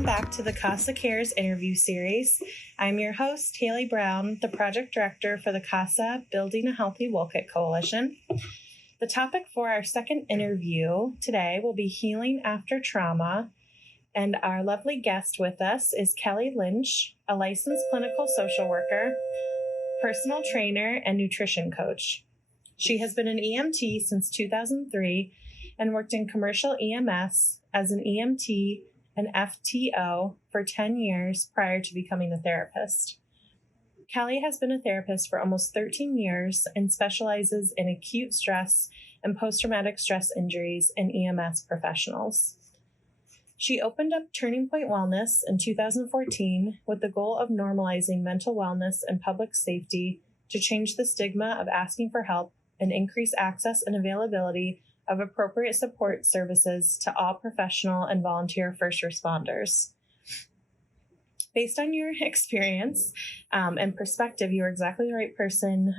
Welcome back to the Casa Cares interview series. I'm your host, Haley Brown, the project director for the Casa Building a Healthy Wolcott Coalition. The topic for our second interview today will be healing after trauma, and our lovely guest with us is Kelly Lynch, a licensed clinical social worker, personal trainer, and nutrition coach. She has been an EMT since 2003 and worked in commercial EMS as an EMT and FTO for 10 years prior to becoming a therapist. Kelly has been a therapist for almost 13 years and specializes in acute stress and post-traumatic stress injuries in EMS professionals. She opened up Turning Point Wellness in 2014 with the goal of normalizing mental wellness and public safety to change the stigma of asking for help and increase access and availability of appropriate support services to all professional and volunteer first responders. Based on your experience and perspective, you are exactly the right person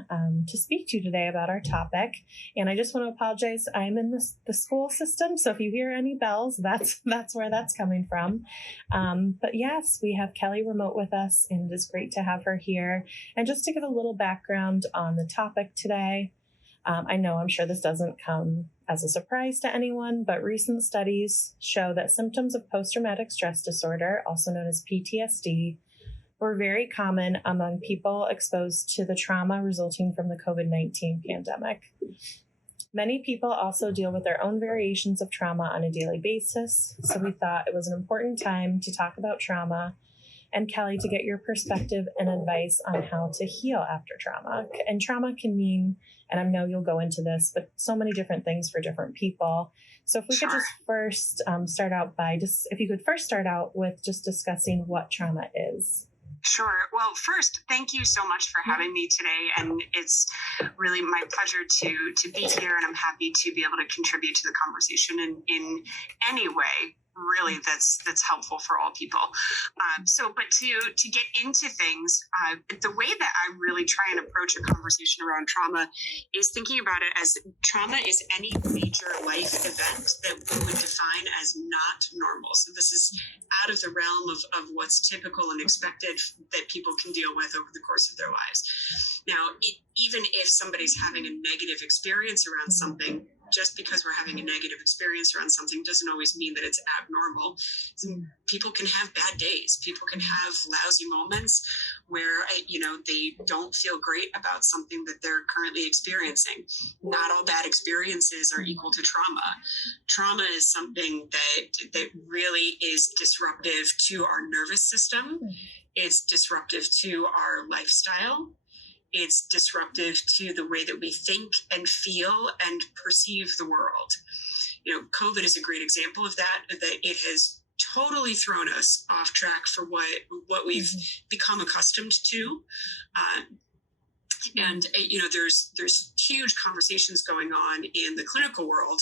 to speak to today about our topic. And I just want to apologize. I'm in the school system, so if you hear any bells, that's where that's coming from. But yes, we have Kelly remote with us, and it is great to have her here. And just to give a little background on the topic today, I'm sure this doesn't come as a surprise to anyone, but recent studies show that symptoms of post-traumatic stress disorder, also known as PTSD, were very common among people exposed to the trauma resulting from the COVID-19 pandemic. Many people also deal with their own variations of trauma on a daily basis, so we thought it was an important time to talk about trauma and Kelly, to get your perspective and advice on how to heal after trauma. And trauma can mean, and I know you'll go into this, but so many different things for different people. So if we could just first start out with just discussing what trauma is. Sure. Well, first, thank you so much for having me today. And it's really my pleasure to be here. And I'm happy to be able to contribute to the conversation in any way, really, that's helpful for all people. But to get into things, the way that I really try and approach a conversation around trauma is thinking about it as trauma is any major life event that we would define as not normal. So this is out of the realm of what's typical and expected that people can deal with over the course of their lives. Now, even if somebody's having a negative experience around something, just because we're having a negative experience around something doesn't always mean that it's abnormal. People can have bad days. People can have lousy moments where, they don't feel great about something that they're currently experiencing. Not all bad experiences are equal to trauma. Trauma is something that really is disruptive to our nervous system. It's disruptive to our lifestyle. It's disruptive to the way that we think and feel and perceive the world. COVID is a great example of that it has totally thrown us off track for what we've become accustomed to. There's huge conversations going on in the clinical world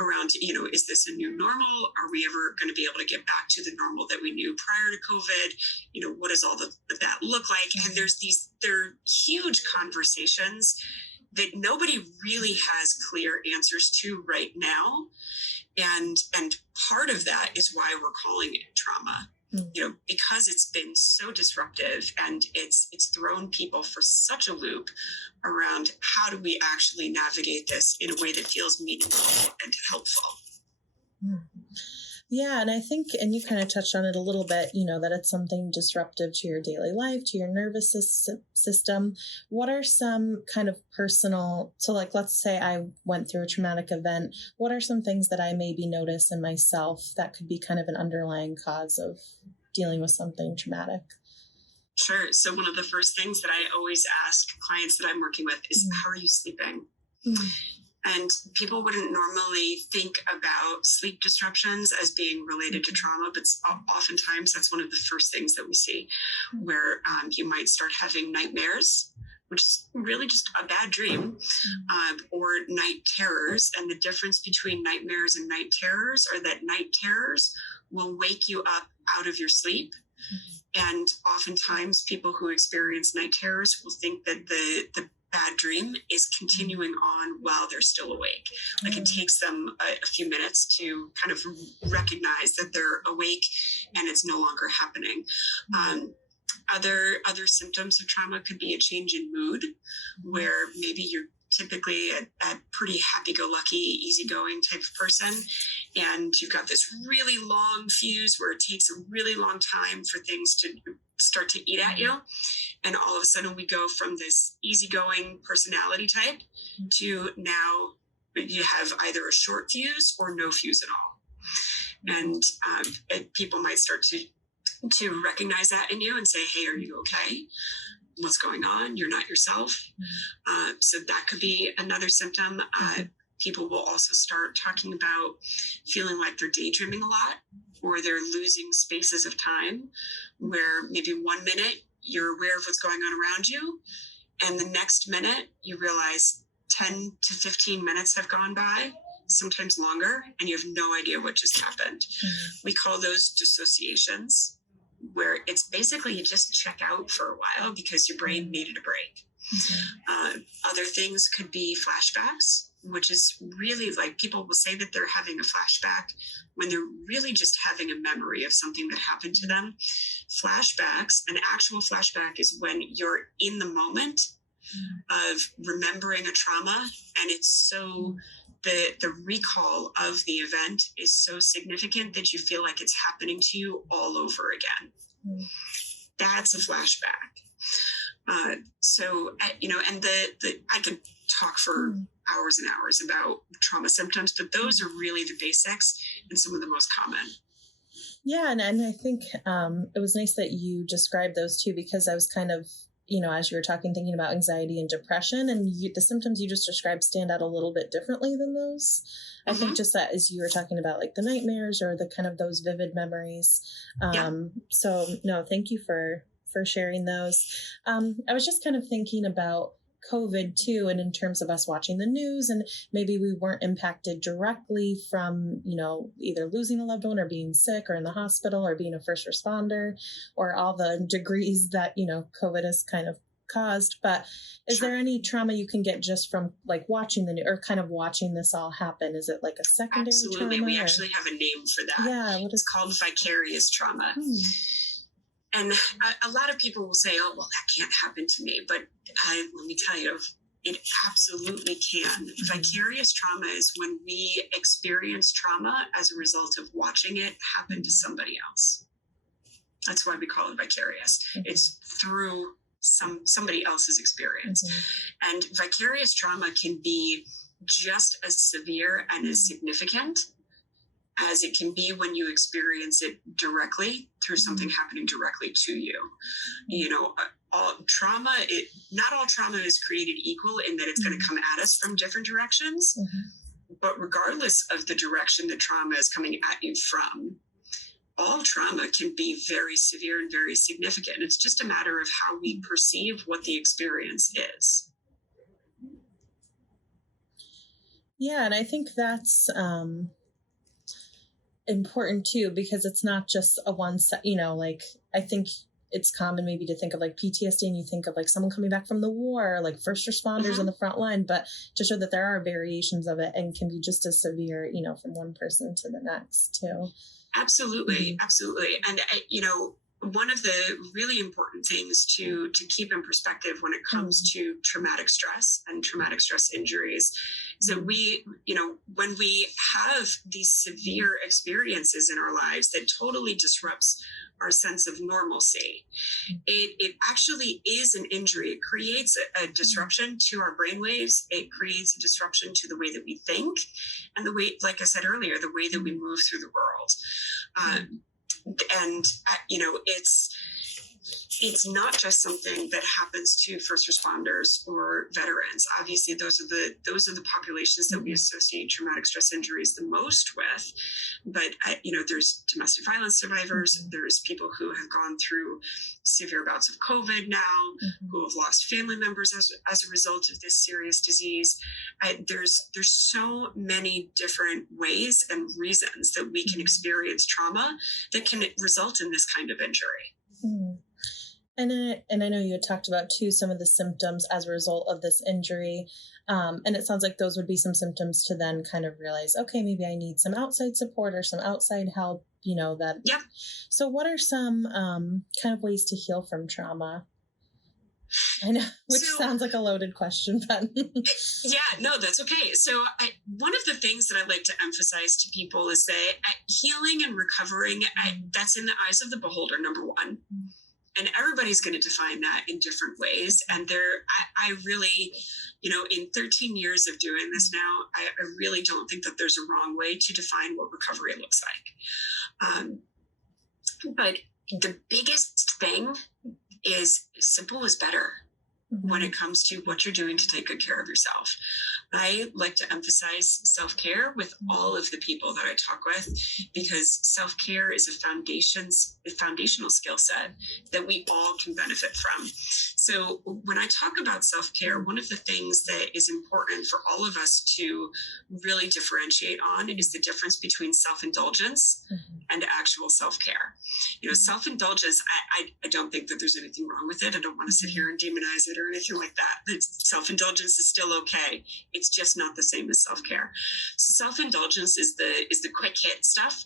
around, is this a new normal? Are we ever going to be able to get back to the normal that we knew prior to COVID? What does all that look like? And there are huge conversations that nobody really has clear answers to right now. And part of that is why we're calling it trauma. Because it's been so disruptive and it's thrown people for such a loop around how do we actually navigate this in a way that feels meaningful and helpful. Yeah, and I think, and you kind of touched on it a little bit, that it's something disruptive to your daily life, to your nervous system. What are some kind of personal, so let's say I went through a traumatic event, what are some things that I maybe notice in myself that could be kind of an underlying cause of dealing with something traumatic? Sure. So one of the first things that I always ask clients that I'm working with is, how are you sleeping? And people wouldn't normally think about sleep disruptions as being related to trauma, but oftentimes that's one of the first things that we see, where you might start having nightmares, which is really just a bad dream, or night terrors. And the difference between nightmares and night terrors are that night terrors will wake you up out of your sleep. And oftentimes people who experience night terrors will think that the bad dream is continuing on while they're still awake. Like, it takes them a few minutes to kind of recognize that they're awake and it's no longer happening. Other symptoms of trauma could be a change in mood, where maybe you're typically a pretty happy-go-lucky, easygoing type of person, and you've got this really long fuse where it takes a really long time for things to start to eat at you, and all of a sudden we go from this easygoing personality type to now you have either a short fuse or no fuse at all. And people might start to recognize that in you and say, hey, are you okay? What's going on? You're not yourself. So that could be another symptom. People will also start talking about feeling like they're daydreaming a lot, or they're losing spaces of time where maybe 1 minute you're aware of what's going on around you, and the next minute you realize 10 to 15 minutes have gone by, sometimes longer, and you have no idea what just happened. We call those dissociations, where it's basically you just check out for a while because your brain needed a break. Other things could be flashbacks, which is really like, people will say that they're having a flashback when they're really just having a memory of something that happened to them. Flashbacks, an actual flashback, is when you're in the moment of remembering a trauma, and it's so the recall of the event is so significant that you feel like it's happening to you all over again. That's a flashback. So, and I could talk for hours and hours about trauma symptoms, but those are really the basics and some of the most common. Yeah. And I think it was nice that you described those too, because I was kind of, as you were talking, thinking about anxiety and depression, and the symptoms you just described stand out a little bit differently than those. I think just that, as you were talking about, like the nightmares or the kind of those vivid memories. So no, thank you for sharing those. I was just kind of thinking about COVID too, and in terms of us watching the news, and maybe we weren't impacted directly from, either losing a loved one or being sick or in the hospital or being a first responder or all the degrees that, COVID has kind of caused. But is there any trauma you can get just from like watching the news or kind of watching this all happen? Is it like a secondary Absolutely. trauma? We actually have a name for that. Yeah. It's called vicarious trauma. And a lot of people will say, oh, well, that can't happen to me. But let me tell you, it absolutely can. Vicarious trauma is when we experience trauma as a result of watching it happen to somebody else. That's why we call it vicarious. It's through somebody else's experience. And vicarious trauma can be just as severe and as significant as it can be when you experience it directly through something happening directly to you. Not all trauma is created equal in that it's going to come at us from different directions. But regardless of the direction that trauma is coming at you from, all trauma can be very severe and very significant. It's just a matter of how we perceive what the experience is. Yeah, and I think that's important too, because it's not just a one set, like I think it's common maybe to think of like PTSD and you think of like someone coming back from the war, like first responders on the front line, but to show that there are variations of it and can be just as severe, from one person to the next too. Absolutely. Absolutely. And, one of the really important things to keep in perspective when it comes to traumatic stress and traumatic stress injuries is that when we have these severe experiences in our lives that totally disrupts our sense of normalcy, it actually is an injury. It creates a disruption to our brainwaves. It creates a disruption to the way that we think and the way, like I said earlier, the way that we move through the world. It's not just something that happens to first responders or veterans. Obviously, those are the populations that we associate traumatic stress injuries the most with. But there's domestic violence survivors. There's people who have gone through severe bouts of COVID now, who have lost family members as a result of this serious disease. There's so many different ways and reasons that we can experience trauma that can result in this kind of injury. And I know you had talked about too some of the symptoms as a result of this injury. And it sounds like those would be some symptoms to then kind of realize, okay, maybe I need some outside support or some outside help, that. Yep. So what are some kind of ways to heal from trauma? I know, which sounds like a loaded question, but yeah, no, that's okay. So one of the things that I like to emphasize to people is that healing and recovering, that's in the eyes of the beholder, number one. And everybody's going to define that in different ways. And I really, in 13 years of doing this now, I really don't think that there's a wrong way to define what recovery looks like. But the biggest thing is simple is better when it comes to what you're doing to take good care of yourself. I like to emphasize self-care with all of the people that I talk with, because self-care is a foundational skill set that we all can benefit from. So when I talk about self-care, one of the things that is important for all of us to really differentiate on is the difference between self-indulgence and actual self-care. Self-indulgence, I don't think that there's anything wrong with it. I don't want to sit here and demonize it or anything like that. Self-indulgence is still okay. It's just not the same as self-care. So self-indulgence is the quick hit stuff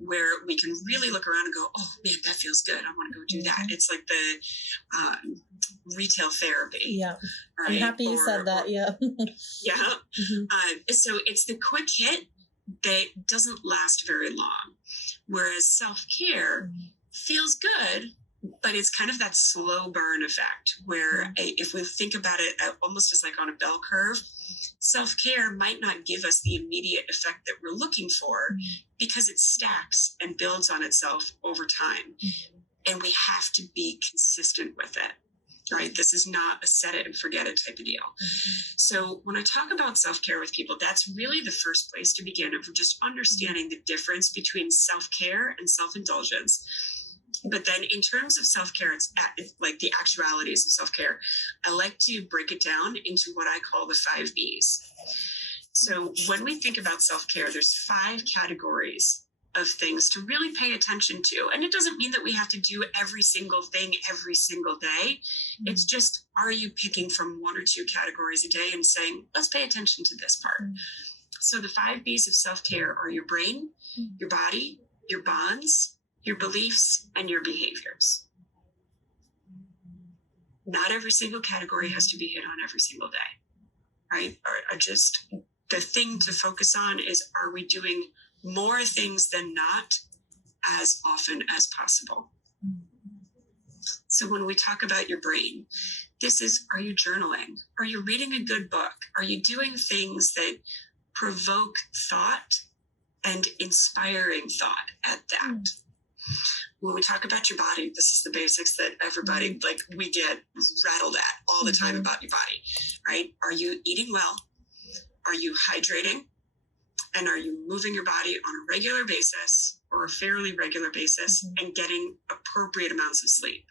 where we can really look around and go, oh man, that feels good. I want to go do that. It's like the retail therapy. Yeah. Right? I'm happy you said that. Yeah. Yeah. So it's the quick hit that doesn't last very long. Whereas self-care feels good, but it's kind of that slow burn effect where if we think about it almost as like on a bell curve, self-care might not give us the immediate effect that we're looking for because it stacks and builds on itself over time. And we have to be consistent with it. Right? This is not a set it and forget it type of deal. So when I talk about self-care with people, that's really the first place to begin, of just understanding the difference between self-care and self-indulgence. But then in terms of self-care, it's like the actualities of self-care. I like to break it down into what I call the 5 Bs. So when we think about self-care, there's 5 categories of things to really pay attention to. And it doesn't mean that we have to do every single thing every single day. It's just, are you picking from 1 or 2 categories a day and saying, let's pay attention to this part. So the 5 Bs of self-care are your brain, your body, your bonds, your beliefs, and your behaviors. Not every single category has to be hit on every single day, right? Or just the thing to focus on is, are we doing more things than not as often as possible? So when we talk about your brain, this is, are you journaling? Are you reading a good book? Are you doing things that provoke thought and inspiring thought at that? When we talk about your body, this is the basics that everybody, like, we get rattled at all the time about your body, right? Are you eating well? Are you hydrating? And are you moving your body on a regular basis or a fairly regular basis and getting appropriate amounts of sleep?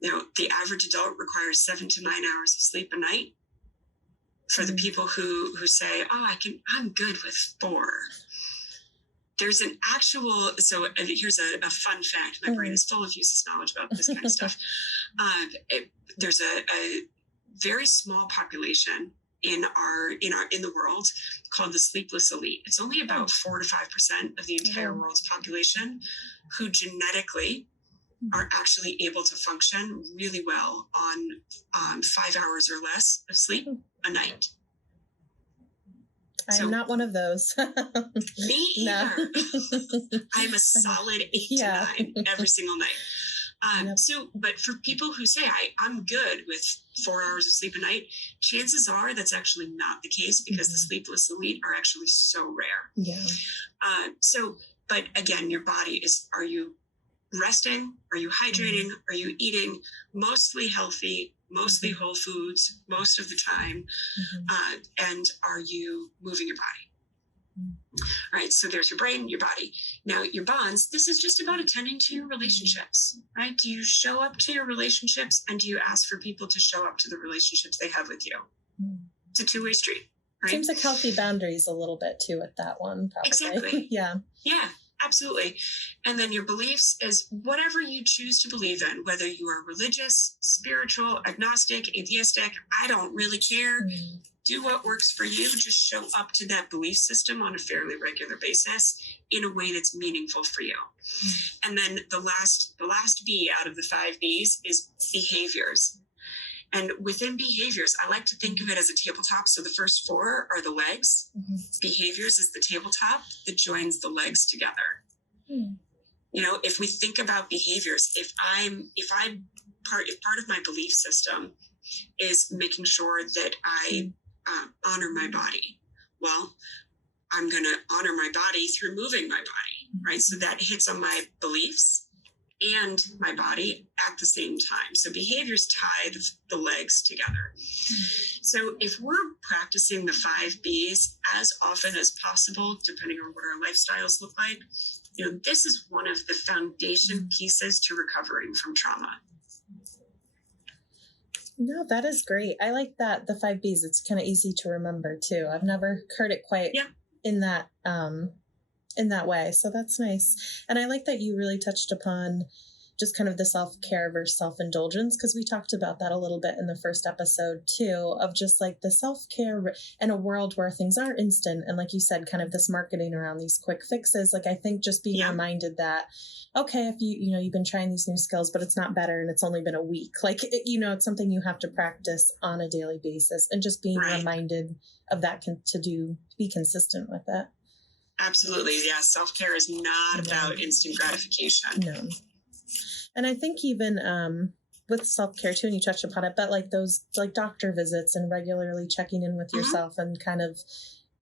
The average adult requires 7 to 9 hours of sleep a night. For the people who say, oh, I'm good with 4. There's an actual, so here's a fun fact. My brain is full of useless knowledge about this kind of stuff. There's a very small population in the world called the sleepless elite. It's only about 4 to 5% of the entire world's population who genetically are actually able to function really well on 5 hours or less of sleep a night. I'm not one of those. Me either. I'm a solid 8 to 9 every single night. But for people who say, I'm good with 4 hours of sleep a night, chances are that's actually not the case, because the sleepless elite are actually so rare. Yeah. But again, your body is, are you resting? Are you hydrating? Are you eating mostly healthy, mostly whole foods most of the time? And are you moving your body? Right. So there's your brain, your body. Now your bonds, this is just about attending to your relationships, right? Do you show up to your relationships, and do you ask for people to show up to the relationships they have with you? It's a 2-way street, right? Seems like healthy boundaries a little bit too with that one, probably. Exactly. Yeah. Absolutely. And then your beliefs is whatever you choose to believe in, whether you are religious, spiritual, agnostic, atheistic, I don't really care. Do what works for you. Just show up to that belief system on a fairly regular basis in a way that's meaningful for you. And then the last B out of the 5 Bs is behaviors. And within behaviors, I like to think of it as a tabletop. So the first 4 are the legs. Behaviors is the tabletop that joins the legs together. You know, if we think about behaviors, if part of my belief system is making sure that I honor my body, well, I'm going to honor my body through moving my body, right? So that hits on my beliefs and my body at the same time. So behaviors tie the legs together. So if we're practicing the 5 Bs as often as possible, depending on what our lifestyles look like, you know, this is one of the foundation pieces to recovering from trauma. No, that is great. I like that, the 5 Bs. It's kind of easy to remember too. I've never heard it quite in that way. So that's nice. And I like that you really touched upon just kind of the self-care versus self-indulgence, because we talked about that a little bit in the first episode too, of just like the self-care in a world where things are instant. And like you said, kind of this marketing around these quick fixes. Like, I think just being reminded that, okay, if you've been trying these new skills, but it's not better and it's only been a week, like, it's something you have to practice on a daily basis, and just being reminded of that to be consistent with it. Absolutely. Yeah. Self-care is not about instant gratification. No. And I think even with self-care too, and you touched upon it, but like those like doctor visits and regularly checking in with yourself and kind of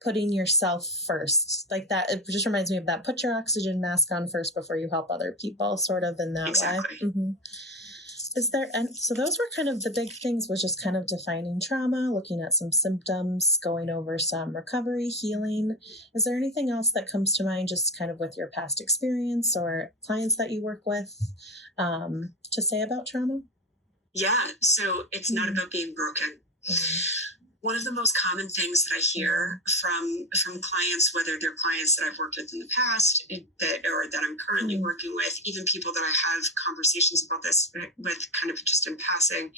putting yourself first, like that, it just reminds me of that. Put your oxygen mask on first before you help other people, sort of in that way. So those were kind of the big things, was just kind of defining trauma, looking at some symptoms, going over some recovery, healing. Is there anything else that comes to mind, just kind of with your past experience or clients that you work with, to say about trauma? Yeah. So it's not about being broken. One of the most common things that I hear from clients, whether they're clients that I've worked with in the past or that I'm currently working with, even people that I have conversations about this with kind of just in passing,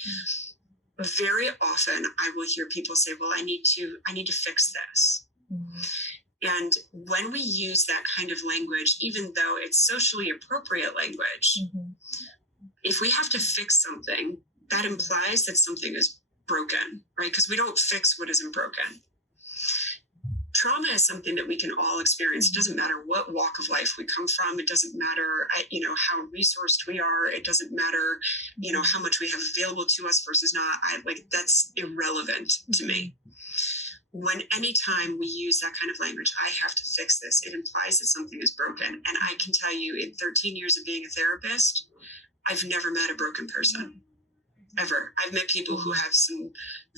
very often I will hear people say, well, I need to fix this. And when we use that kind of language, even though it's socially appropriate language, if we have to fix something, that implies that something is broken, right? Because we don't fix what isn't broken. Trauma is something that we can all experience. It doesn't matter what walk of life we come from. It doesn't matter, how resourced we are. It doesn't matter, how much we have available to us versus not. That's irrelevant to me. When anytime we use that kind of language, I have to fix this, it implies that something is broken. And I can tell you, in 13 years of being a therapist, I've never met a broken person. Ever. I've met people who have some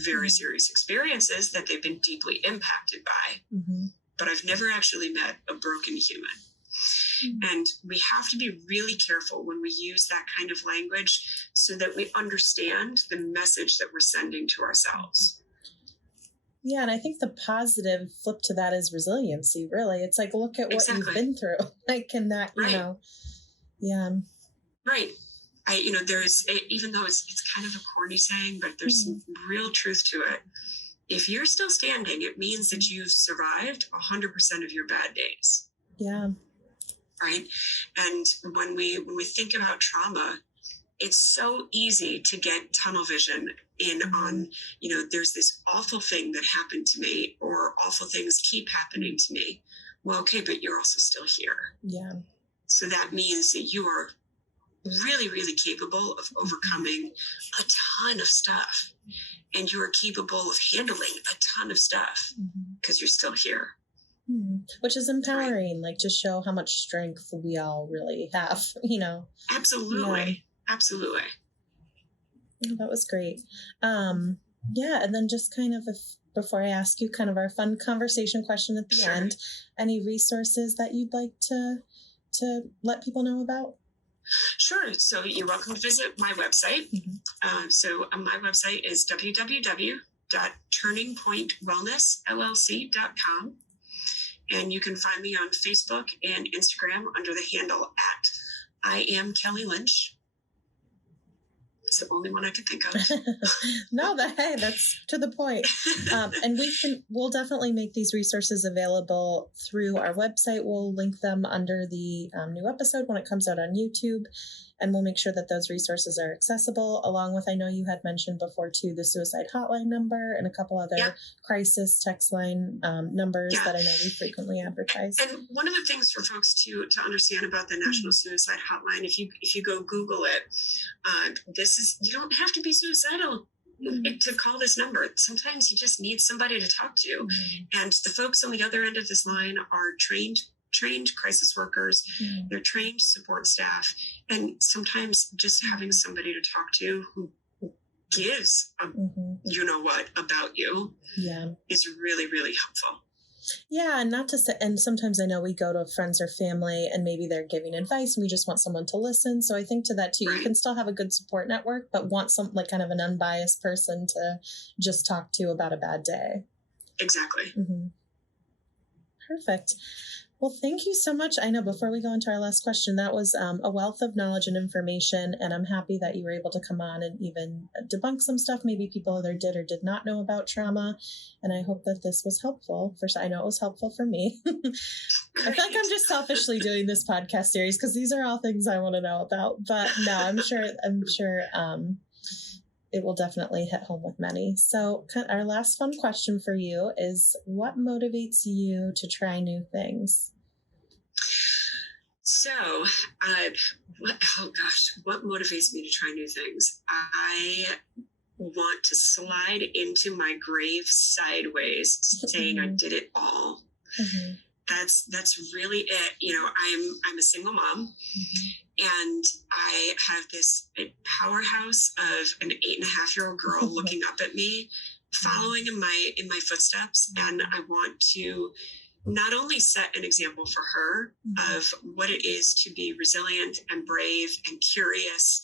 very serious experiences that they've been deeply impacted by, but I've never actually met a broken human. And we have to be really careful when we use that kind of language so that we understand the message that we're sending to ourselves. Yeah, and I think the positive flip to that is resiliency, really. It's like, look at what you've been through. Like, and that, Right. There's, even though it's kind of a corny saying, but there's some real truth to it. If you're still standing, it means that you've survived 100% of your bad days. Yeah. Right. And when we think about trauma, it's so easy to get tunnel vision on, there's this awful thing that happened to me, or awful things keep happening to me. Well, okay, but you're also still here. Yeah. So that means that you are really, really capable of overcoming a ton of stuff. And you are capable of handling a ton of stuff because you're still here. Which is empowering, like, to show how much strength we all really have, Absolutely. Yeah. Absolutely. Oh, that was great. And then just kind of, before I ask you kind of our fun conversation question at the end, any resources that you'd like to let people know about? Sure. So you're welcome to visit my website. So my website is www.turningpointwellnessllc.com. And you can find me on Facebook and Instagram under the handle at I am Kelly Lynch. It's the only one I can think of. No, that's to the point. And we'll definitely make these resources available through our website. We'll link them under the new episode when it comes out on YouTube. And we'll make sure that those resources are accessible, along with, I know you had mentioned before too, the suicide hotline number and a couple other crisis text line numbers that I know we frequently advertise. And one of the things for folks to understand about the National Suicide Hotline, if you go Google it, you don't have to be suicidal to call this number. Sometimes you just need somebody to talk to. And the folks on the other end of this line are trained crisis workers. They're trained support staff, and sometimes just having somebody to talk to who gives you know what about you is really, really helpful. Yeah, and not to say, and sometimes I know we go to friends or family and maybe they're giving advice and we just want someone to listen. So I think to that too, you can still have a good support network, but want some like kind of an unbiased person to just talk to about a bad day. Exactly. Perfect. Well, thank you so much. I know before we go into our last question, that was a wealth of knowledge and information, and I'm happy that you were able to come on and even debunk some stuff maybe people either did or did not know about trauma, and I hope that this was helpful. I know it was helpful for me. I feel like I'm just selfishly doing this podcast series because these are all things I want to know about, but no, I'm sure it will definitely hit home with many. So our last fun question for you is, what motivates you to try new things? So, what motivates me to try new things? I want to slide into my grave sideways, saying I did it all. That's really it. You know, I'm a single mom, and I have this powerhouse of an 8.5-year-old girl looking up at me, following in my footsteps, and I want to not only set an example for her of what it is to be resilient and brave and curious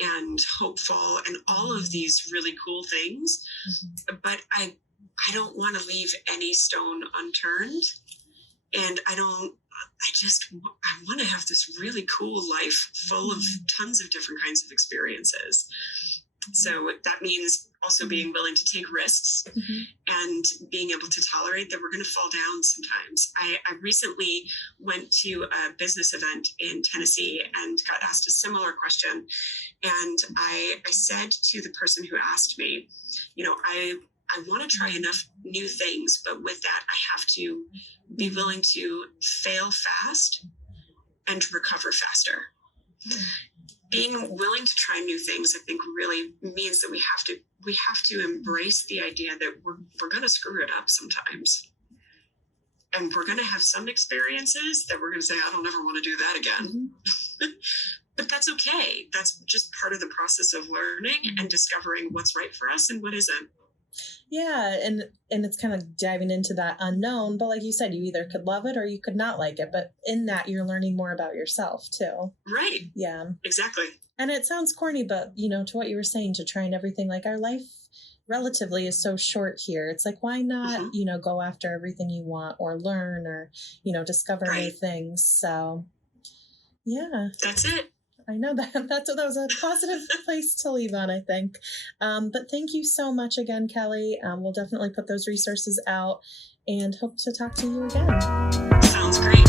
and hopeful and all of these really cool things, but I don't want to leave any stone unturned. And I want to have this really cool life full of tons of different kinds of experiences. So that means also being willing to take risks and being able to tolerate that we're going to fall down sometimes. I recently went to a business event in Tennessee and got asked a similar question. And I said to the person who asked me, you know, I want to try enough new things, but with that, I have to be willing to fail fast and recover faster. Being willing to try new things, I think, really means that we have to embrace the idea that we're going to screw it up sometimes, and we're going to have some experiences that we're going to say, I don't ever want to do that again. But that's okay. That's just part of the process of learning and discovering what's right for us and what isn't. Yeah, and it's kind of diving into that unknown, but like you said, you either could love it or you could not like it, but in that you're learning more about yourself too. Right. Yeah. Exactly. And it sounds corny, but you know, to what you were saying, to trying everything, like our life relatively is so short here. It's like, why not, you know, go after everything you want or learn or, you know, discover new things. So yeah. That's it. I know that was a positive place to leave on, I think. But thank you so much again, Kelly. We'll definitely put those resources out and hope to talk to you again. Sounds great.